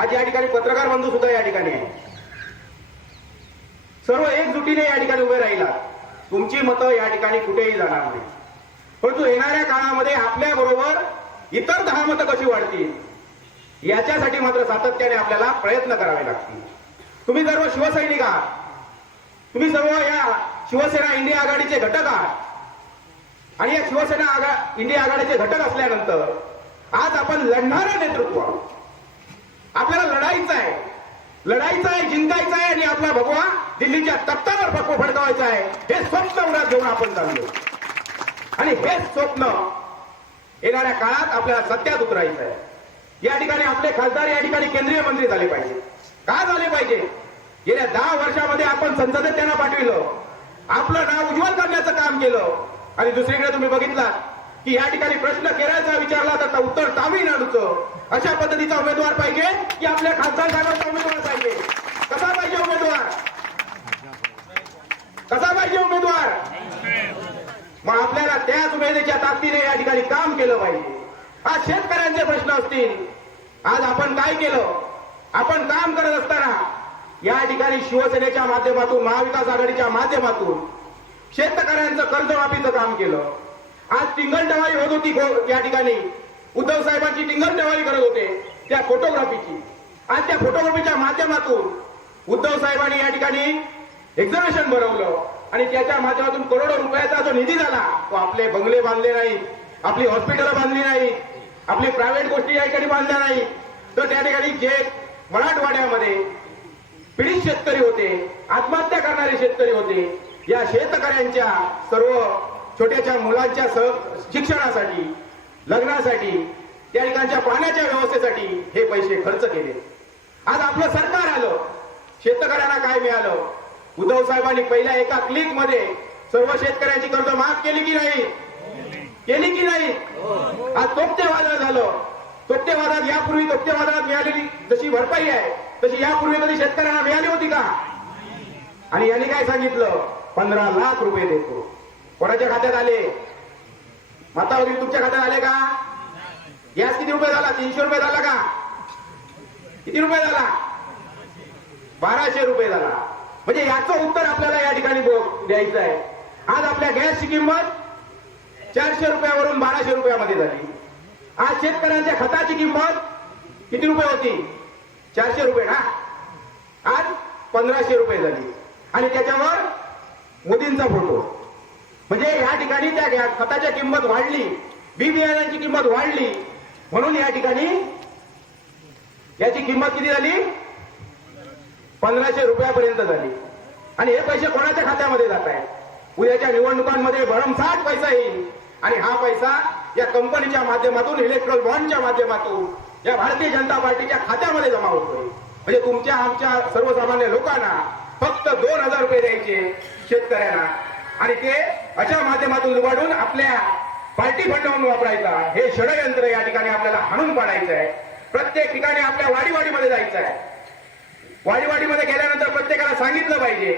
आज या ठिकाणी पत्रकार बंधू सुद्धा या ठिकाणी आहे सर्व एकजुटीने या ठिकाणी उभे राहिला तुमची मतं या ठिकाणी कुठेही जाणार नाही परंतु येणाऱ्या काळामध्ये आपल्या बरोबर इतर दहा मतं कशी वाढतील याच्यासाठी मात्र सातत्याने आपल्याला प्रयत्न करावे लागतील. तुम्ही सर्व शिवसैनिक आहात. तुम्ही सर्व या शिवसेना इंडिया आघाडीचे घटक आहात. आणि या शिवसेना आघा इंडिया आघाडीचे घटक असल्यानंतर आज आपण लढणारं नेतृत्व आपल्याला लढायचं आहे. लढायचं आहे जिंकायचं आहे आणि आपला भगवा दिल्लीच्या तख्तावर पक्व फडकावायचा आहे. हे स्वप्न उरात घेऊन आपण चाललो. आणि हे स्वप्न येणाऱ्या काळात आपल्याला सत्यात उतरायचं आहे. या ठिकाणी आपले खासदार या ठिकाणी केंद्रीय मंत्री झाले पाहिजे. का झाले पाहिजे? गेल्या दहा वर्षामध्ये आपण संसदेत त्यांना पाठविलं. आपलं नाव उज्ज्वल करण्याचं काम केलं. आणि दुसरीकडे तुम्ही बघितला की या ठिकाणी प्रश्न करायचा विचारला तर उत्तर तामिळनाडूचं. अशा पद्धतीचा उमेदवार पाहिजे की आपल्या खासदार साहेबांचा उमेदवार पाहिजे. कसा पाहिजे उमेदवार? कसा पाहिजे उमेदवार? मग आपल्याला त्याच उमेदीच्या ताकदीने या ठिकाणी काम केलं पाहिजे. आज शेतकऱ्यांचे प्रश्न असतील. आज आपण काय केलं? आपण काम करत असताना या ठिकाणी शिवसेनेच्या माध्यमातून महाविकास आघाडीच्या माध्यमातून शेतकऱ्यांचं कर्जमाफीचं काम केलं. आज टिंगल होत होती या ठिकाणी. उद्धव साहेबांची टिंगल करत होते त्या फोटोग्राफीची. आज त्या फोटोग्राफीच्या माध्यमातून उद्धव साहेबांनी या ठिकाणी एक्झिबिशन भरवलं. आणि त्याच्या माध्यमातून करोडो रुपयाचा जो निधी झाला तो आपले बंगले बांधले नाहीत आपली हॉस्पिटल बांधली नाहीत आपली प्रायव्हेट गोष्टी या ठिकाणी बांधल्या नाहीत. तर त्या ठिकाणी जे मराठवाड्यामध्ये पीडित शेतकरी होते आत्महत्या करणारे शेतकरी होते या शेतकऱ्यांच्या सर्व छोट्याच्या मुलांच्या शिक्षणासाठी लग्नासाठी त्या ठिकाणच्या पाण्याच्या व्यवस्थेसाठी हे पैसे खर्च केले. आज आपलं सरकार आलं. शेतकऱ्यांना काय मिळालं? उद्धव साहेबांनी पहिल्या एका क्लिकमध्ये सर्व शेतकऱ्यांची कर्ज माफ केली की नाही? केली की नाही? आज तोपते वादळ झालं. तोपते वादात यापूर्वी तोपते वादळात मिळालेली जशी भरपाई आहे तशी यापूर्वी कधी शेतकऱ्यांना मिळाली होती का? आणि यांनी काय सांगितलं? पंधरा लाख रुपये देतो. कोणाच्या खात्यात आले? मातावरील तुमच्या खात्यात आले का? गॅस किती रुपये झाला? तीनशे रुपये झाला का? किती रुपये झाला? बाराशे रुपये झाला. म्हणजे याचं उत्तर आपल्याला या ठिकाणी द्यायचं आहे. आज आपल्या गॅसची किंमत चारशे रुपयावरून बाराशे रुपयामध्ये झाली. आज शेतकऱ्यांच्या खताची किंमत किती रुपये होती? चारशे रुपये ना? आज पंधराशे रुपये झाली. आणि त्याच्यावर मोदींचा फोटो म्हणजे या ठिकाणी त्या खताच्या किंमत वाढली बी बियाण्यांची किंमत वाढली म्हणून या ठिकाणी याची किंमत किती झाली? पंधराशे रुपयापर्यंत झाली. आणि हे पैसे कोणाच्या खात्यामध्ये जात आहेत? उद्याच्या निवडणुकांमध्ये भरमसाठ पैसा येईल. आणि हा पैसा या कंपनीच्या माध्यमातून इलेक्ट्रॉल बॉन्डच्या माध्यमातून या भारतीय जनता पार्टीच्या खात्यामध्ये जमा होतोय. म्हणजे तुमच्या आमच्या सर्वसामान्य लोकांना फक्त दोन हजार रुपये द्यायचे शेतकऱ्यांना. आणि ते अशा माध्यमातून लुबाडून आपल्या पार्टी फंडावून वापरायचा. हे षडयंत्र या ठिकाणी आपल्याला हाणून पाडायचं आहे प्रत्येक ठिकाणी आपल्या वाडीवाडीमध्ये जायचं आहे वाडीवाडीमध्ये गेल्यानंतर प्रत्येकाला सांगितलं पाहिजे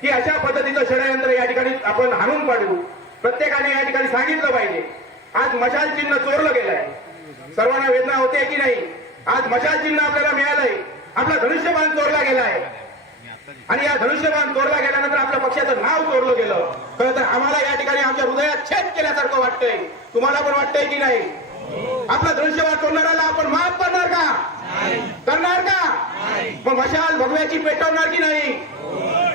की अशा पद्धतीचं षडयंत्र या ठिकाणी आपण हाणून पाडू. प्रत्येकाने या ठिकाणी सांगितलं पाहिजे. आज मशाल चिन्ह चोरलं गेलंय. सर्वांना वेदना होते की नाही? आज मशाल चिन्ह आपल्याला मिळालंय. आपला धनुष्यबाण चोरला गेलाय. आणि या धनुष्यबाण तोडला गेल्यानंतर आपल्या पक्षाचं नाव तोडलं गेलं. खरं तर आम्हाला या ठिकाणी आमच्या हृदयात छेद केल्यासारखं वाटतंय. तुम्हाला पण वाटतंय की नाही? आपला धनुष्यबाण तोडणाऱ्याला आपण माफ करणार का? करणार का? मग मशाल भगव्याची पेटवणार की नाही?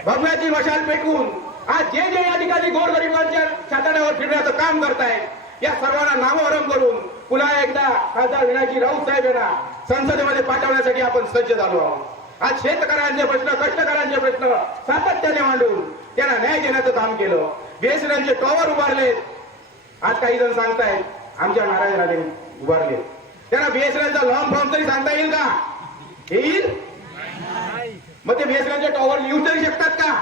भगव्याची मशाल पेटवून आज जे जे या ठिकाणी गोरगरिबांच्या छाताड्यावर फिरण्याचं काम करतायत या सर्वांना नामोहरम करून पुन्हा एकदा खासदार विनायकी राऊत साहेब यांना संसदेमध्ये पाठवण्यासाठी आपण सज्ज झालो आहोत. आज शेतकऱ्यांचे प्रश्न कष्टकऱ्यांचे प्रश्न सातत्याने मांडून त्यांना न्याय देण्याचं काम केलं. बीएसएनएलचे टॉवर उभारलेत आज काही जण सांगतायत आमच्या नारायण राणे उभारले. त्यांना बीएसएनएलचा लॉंग फॉर्म तरी सांगता येईल का? येईल? मग ते बीएसएनएलचे टॉवर लिहू तरी शकतात का?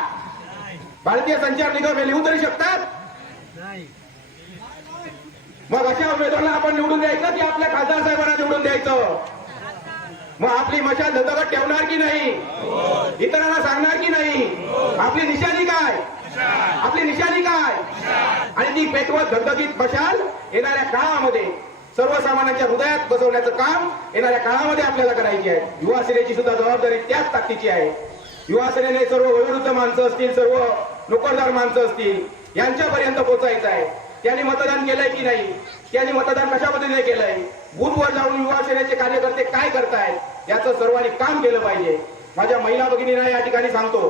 भारतीय संचार निगम हे लिहू तरी शकतात? मग अशा उमेदवाराला आपण निवडून द्यायचं की आपल्या खासदार साहेबांना निवडून द्यायचं? मग आपली मशाल धगधगत ठेवणार की नाही? इतरांना सांगणार की नाही? आपली निशाणी काय? आपली निशाणी काय? आणि ती पेटवत धगधगीत मशाल येणाऱ्या काळामध्ये सर्वसामान्यांच्या हृदयात बसवण्याचं काम येणाऱ्या काळामध्ये आपल्याला करायची आहे. युवा सेनेची सुद्धा जबाबदारी त्याच ताकदीची आहे. युवा सेनेने सर्व वयोवृद्ध माणसं असतील सर्व नोकरदार माणसं असतील यांच्यापर्यंत पोहोचायचं आहे. त्यांनी मतदान केलंय की नाही? त्यांनी मतदान कशा पद्धतीने केलंय? बूथवर जाऊन युवा सेनेचे कार्यकर्ते काय करतायत? याचं सर्वांनी काम केलं पाहिजे. माझ्या महिला भगिनींना या ठिकाणी सांगतो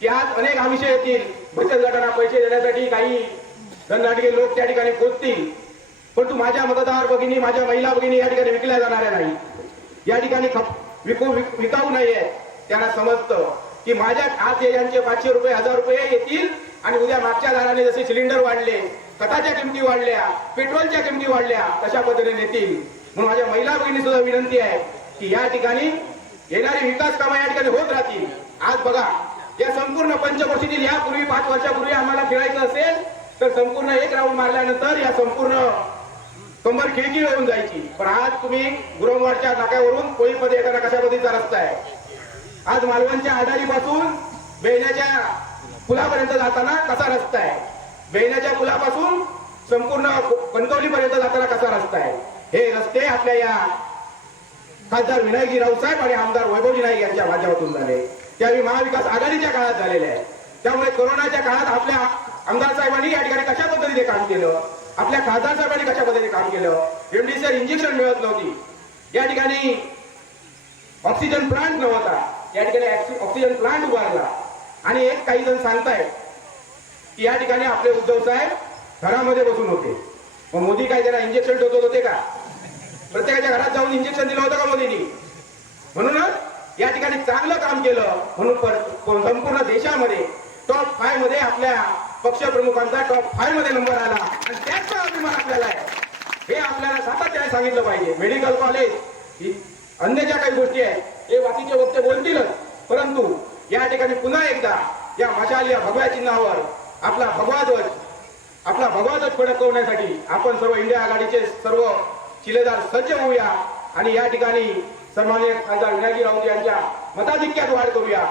की आज अनेक आमिषे येतील. बचत गटांना पैसे देण्यासाठी काही धनदाटके लोक त्या ठिकाणी पोचतील. परंतु माझ्या मतदार भगिनी माझ्या महिला भगिनी या ठिकाणी विकल्या जाणाऱ्या नाही. या ठिकाणी विकू विकाऊ नाहीये त्यांना समजतं की माझ्या आज यांचे पाचशे रुपये हजार रुपये येतील आणि उद्या मागच्या दाराने जसे सिलेंडर वाढले खताच्या किमती वाढल्या पेट्रोलच्या किमती वाढल्या तशा पद्धतीने येतील म्हणून माझ्या महिला भगिनी सुद्धा विनंती आहे की या ठिकाणी येणारी विकास कामं या ठिकाणी होत राहतील. आज बघा या संपूर्ण पंचवर्षीतील यापूर्वी पाच वर्षापूर्वी आम्हाला फिरायचं असेल तर संपूर्ण एक राऊंड मारल्यानंतर या संपूर्ण कंबर खिडकी होऊन जायची. पण आज तुम्ही गुरमवाडच्या नाक्यावरून कोळीमध्ये येताना कशा पद्धतीचा रस्ता आहे? आज मालवणच्या आडारीपासून बेहण्याच्या पुलापर्यंत जाताना कसा रस्ता आहे? बेहण्याच्या पुलापासून संपूर्ण कणकवलीपर्यंत जाताना कसा रस्ता आहे? हे रस्ते आपल्या या खासदार विनायकजी रावसाहेब आणि आमदार वैभवजी नाईक यांच्या माध्यमातून झाले. त्यावेळी महाविकास आघाडीच्या काळात झालेले आहे. त्यामुळे कोरोनाच्या काळात आपल्या आमदार साहेबांनी या ठिकाणी कशा पद्धतीने काम केलं? आपल्या खासदार साहेबांनी कशा पद्धतीने काम केलं? रेमडेसिवीर इंजेक्शन मिळत नव्हती. या ठिकाणी ऑक्सिजन प्लांट नव्हता. या ठिकाणी ऑक्सिजन प्लांट उभारला. आणि एक काही जण सांगतायत की या ठिकाणी आपले उद्धव साहेब घरामध्ये बसून होते. मग मोदी काय त्याला इंजेक्शन टोचत होते का? प्रत्येकाच्या घरात जाऊन इंजेक्शन दिलं होतं का मोदींनी? म्हणूनच या ठिकाणी चांगलं काम केलं. म्हणून संपूर्ण देशामध्ये टॉप फायमध्ये आपल्या पक्षप्रमुखांचा टॉप फायमध्ये नंबर आला. आणि त्याचा अभिमान आपल्याला आहे? हे आपल्याला सातत्याने सांगितलं पाहिजे. मेडिकल कॉलेज अन्य ज्या काही गोष्टी आहेत हे बाकीचे वक्ते बोलतीलच. परंतु या ठिकाणी पुन्हा एकदा या मशाल या भगव्या चिन्हावर आपला भगवा ध्वज आपला भगवा ध्वज फडकवण्यासाठी आपण सर्व इंडिया आघाडीचे सर्व शिलेदार सज्ज होऊया. आणि या ठिकाणी सन्मान्य खासदार विनायजी राऊत यांच्या मताधिक्यात वाढ करूया.